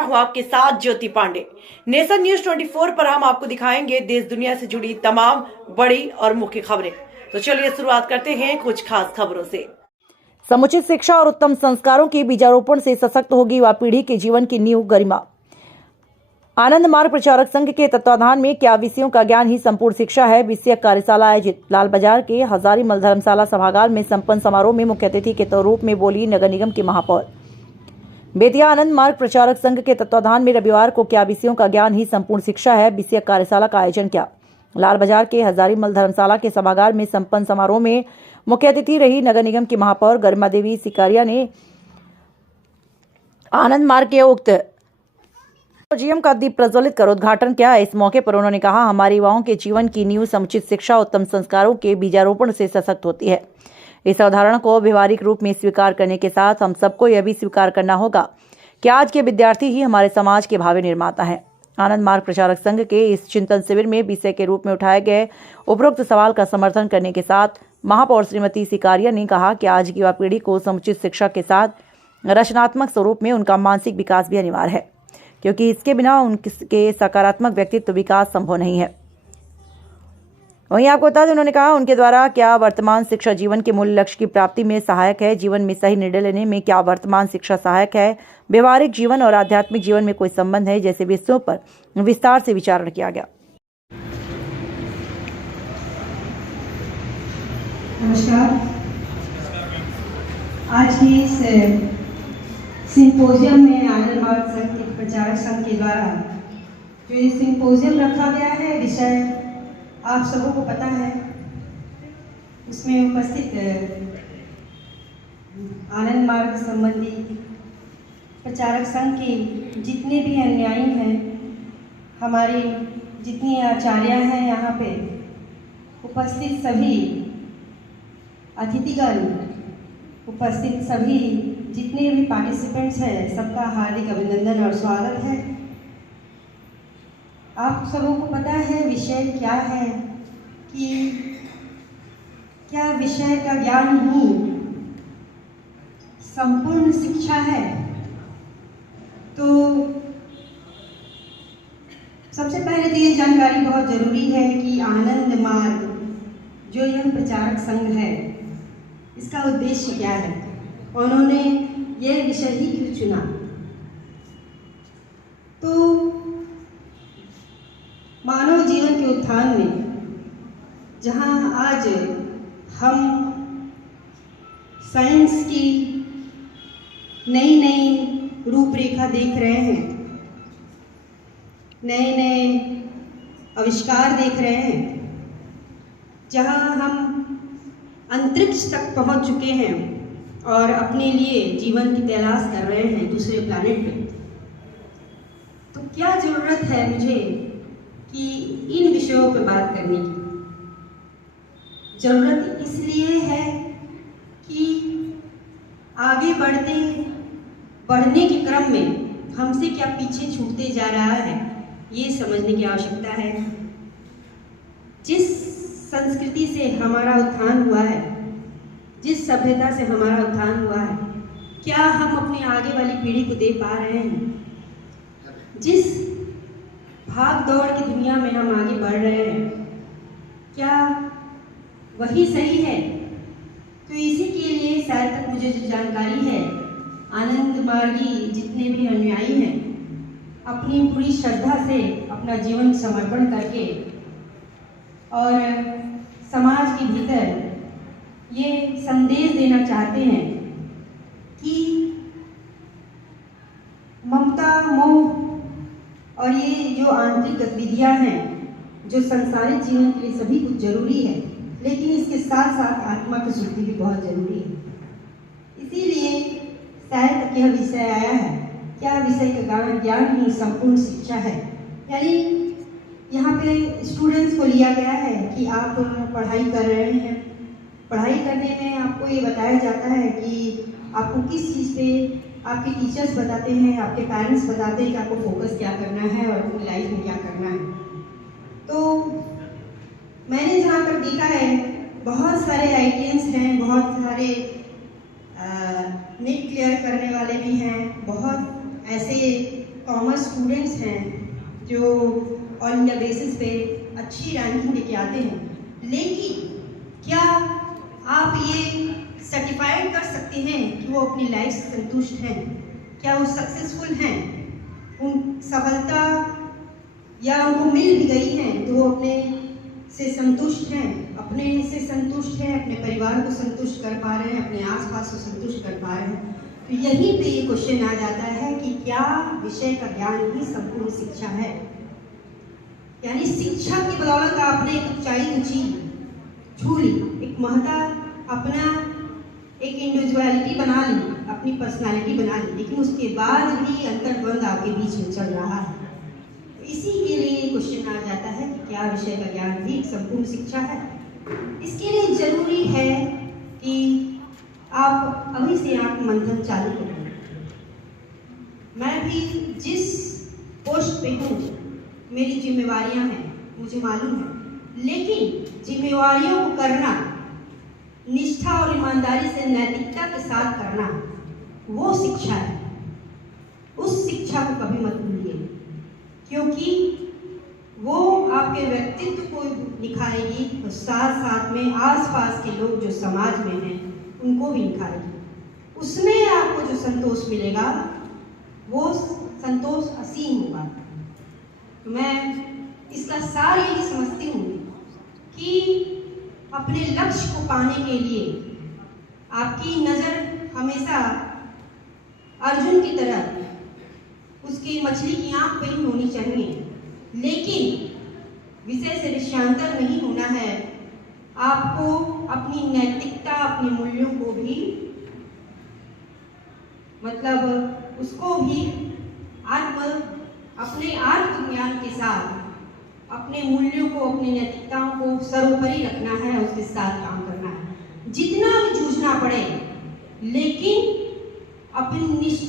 हुआ के साथ ज्योति पांडे। नेशन न्यूज 24 पर हम आपको दिखाएंगे देश दुनिया से जुड़ी तमाम बड़ी और मुख्य खबरें। तो चलिए शुरुआत करते हैं कुछ खास खबरों से। समुचित शिक्षा और उत्तम संस्कारों के बीजारोपण से सशक्त होगी युवा पीढ़ी के जीवन की नींव गरिमा। आनंद मार्ग प्रचारक संघ के तत्वाधान में क्या विषयों का ज्ञान ही संपूर्ण शिक्षा है विषयक कार्यशाला आयोजित। लाल बाजार के हजारीमल धर्मशाला सभागार में संपन्न समारोह में मुख्य अतिथि के रूप में बोली नगर निगम की महापौर। बेतिया आनंद मार्ग प्रचारक संघ के तत्वाधान में रविवार को क्या विषयों का ज्ञान ही संपूर्ण शिक्षा है विषयक कार्यशाला का आयोजन किया। लाल बाजार के हजारीमल धर्मशाला के सभागार में संपन्न समारोह में मुख्य अतिथि रही नगर निगम की महापौर गरिमा देवी सिकारिया ने आनंद मार्ग के उक्त म्यूजियम का दीप प्रज्वलित कर उद्घाटन किया। इस मौके पर उन्होंने कहा, हमारे युवाओं के जीवन की नींव समुचित शिक्षा उत्तम संस्कारों के बीजारोपण से सशक्त होती है। इस अवधारणा को व्यवहारिक रूप में स्वीकार करने के साथ हम सबको यह भी स्वीकार करना होगा कि आज के विद्यार्थी ही हमारे समाज के भावी निर्माता हैं। आनंद मार्ग प्रचारक संघ के इस चिंतन शिविर में विषय के रूप में उठाए गए उपरोक्त सवाल का समर्थन करने के साथ महापौर श्रीमती सिकारिया ने कहा कि आज की युवा पीढ़ी को समुचित शिक्षा के साथ रचनात्मक स्वरूप में उनका मानसिक विकास भी अनिवार्य है, क्योंकि इसके बिना उनके सकारात्मक व्यक्तित्व विकास संभव नहीं है। वहीं आपको बता दें, उन्होंने कहा उनके द्वारा क्या वर्तमान शिक्षा जीवन के मूल लक्ष्य की प्राप्ति में सहायक है, जीवन में सही निर्णय लेने में क्या वर्तमान शिक्षा सहायक है, व्यवहारिक जीवन और आध्यात्मिक जीवन में कोई संबंध है, जैसे विषयों पर विस्तार से विचारण किया गया। नमस्कार। आज की इस सिंपोजियम में आनंद मार्ग संघ के प्रचारक संघ के द्वारा जो ये सिंपोजियम रखा गया है, विषय आप सबों को पता है। उसमें उपस्थित आनंद मार्ग संबंधी प्रचारक संघ के जितने भी अनुयायी हैं, हमारी जितनी आचार्य हैं, यहाँ पे उपस्थित सभी अतिथिगण, उपस्थित सभी जितने भी पार्टिसिपेंट्स हैं, सबका हार्दिक अभिनंदन और स्वागत है। आप सबों को पता है विषय क्या है, कि क्या विषय का ज्ञान ही संपूर्ण शिक्षा है। तो सबसे पहले तो ये जानकारी बहुत जरूरी है कि आनंद मार्ग जो यह प्रचारक संघ है, इसका उद्देश्य क्या है, उन्होंने यह विषय ही क्यों चुना। तो मानव जीवन के उत्थान में जहाँ आज हम साइंस की नई नई रूपरेखा देख रहे हैं, नए नए आविष्कार देख रहे हैं, जहाँ हम अंतरिक्ष तक पहुँच चुके हैं और अपने लिए जीवन की तलाश कर रहे हैं दूसरे प्लैनेट पे, तो क्या ज़रूरत है मुझे कि इन विषयों पर बात करने की। ज़रूरत इसलिए है कि आगे बढ़ने के क्रम में हमसे क्या पीछे छूटते जा रहा है, ये समझने की आवश्यकता है। जिस संस्कृति से हमारा उत्थान हुआ है, जिस सभ्यता से हमारा उत्थान हुआ है, क्या हम अपने आगे वाली पीढ़ी को दे पा रहे हैं। जिस भाग दौड़ की दुनिया में हम आगे बढ़ रहे हैं, क्या वही सही है। तो इसी के लिए शायद तक मुझे जो जानकारी है, आनंद मार्गी जितने भी अनुयायी हैं, अपनी पूरी श्रद्धा से अपना जीवन समर्पण करके और समाज के भीतर ये संदेश देना चाहते हैं कि ममता, मोह और ये जो आंतरिक गतिविधियाँ हैं, जो संसारिक जीवन के लिए सभी कुछ जरूरी है, लेकिन इसके साथ साथ आत्मा की शुद्धि भी बहुत जरूरी है। इसीलिए शायद तक यह विषय आया है, क्या विषय का ज्ञान ही संपूर्ण शिक्षा है। यानी यहाँ पे स्टूडेंट्स को लिया गया है कि आप पढ़ाई कर रहे हैं, पढ़ाई करने में आपको ये बताया जाता है कि आपको किस चीज़ पे आपके टीचर्स बताते हैं, आपके पेरेंट्स बताते हैं कि आपको फोकस क्या करना है और अपनी लाइफ में क्या करना है। तो मैंने जहाँ तक देखा है, बहुत सारे आईटीएंस हैं, बहुत सारे नीट क्लियर करने वाले भी हैं, बहुत ऐसे कॉमर्स स्टूडेंट्स हैं जो ऑल इंडिया बेसिस पे अच्छी रैंकिंग लेके आते हैं, लेकिन क्या आप ये सर्टिफाइड कर सकते हैं कि वो अपनी लाइफ से संतुष्ट हैं? क्या वो सक्सेसफुल हैं? उन सफलता या उनको मिल भी गई है तो वो अपने से संतुष्ट हैं, अपने से संतुष्ट हैं, अपने परिवार को संतुष्ट कर पा रहे हैं, अपने आसपास को संतुष्ट कर पा रहे हैं? तो यहीं पे ये क्वेश्चन आ जाता है कि क्या विषय का ज्ञान ही संपूर्ण शिक्षा है? यानी शिक्षा की बदौलत आपने एक ऊंचाई छू ली, एक महत्ता, अपना एक इंडिविजुअलिटी बना ली, अपनी पर्सनालिटी बना ली, लेकिन उसके बाद भी अंतर्द्वंद आपके बीच में चल रहा है। इसी के लिए क्वेश्चन आ जाता है कि क्या विषय का ज्ञान भी संपूर्ण शिक्षा है? इसके लिए जरूरी है कि आप अभी से आंख मंथन चालू करें। मैं भी जिस पोस्ट पे हूँ, मेरी जिम्मेवारियां हैं, मुझे मालूम है, लेकिन जिम्मेवारियों को करना निष्ठा और ईमानदारी से, नैतिकता के साथ करना, वो शिक्षा है। उस शिक्षा को कभी मत भूलिए, क्योंकि वो आपके व्यक्तित्व को निखारेगी और साथ साथ में आसपास के लोग जो समाज में हैं उनको भी निखारेगी। उसमें आपको जो संतोष मिलेगा वो संतोष असीम होगा। तो मैं इसका सार यही समझती हूँ कि अपने लक्ष्य को पाने के लिए आपकी नज़र हमेशा अर्जुन की तरह उसकी मछली की आंख पे ही होनी चाहिए, लेकिन विषय से विषयांतर नहीं होना है। आपको अपनी नैतिकता, अपने मूल्यों को भी, मतलब उसको भी अपने आत्मज्ञान के साथ अपने मूल्यों को, अपनी नैतिकताओं को सर्वोपरि रखना है, उसके साथ काम करना है। जितना भी जूझना पड़े, लेकिन अपनी निष्ठा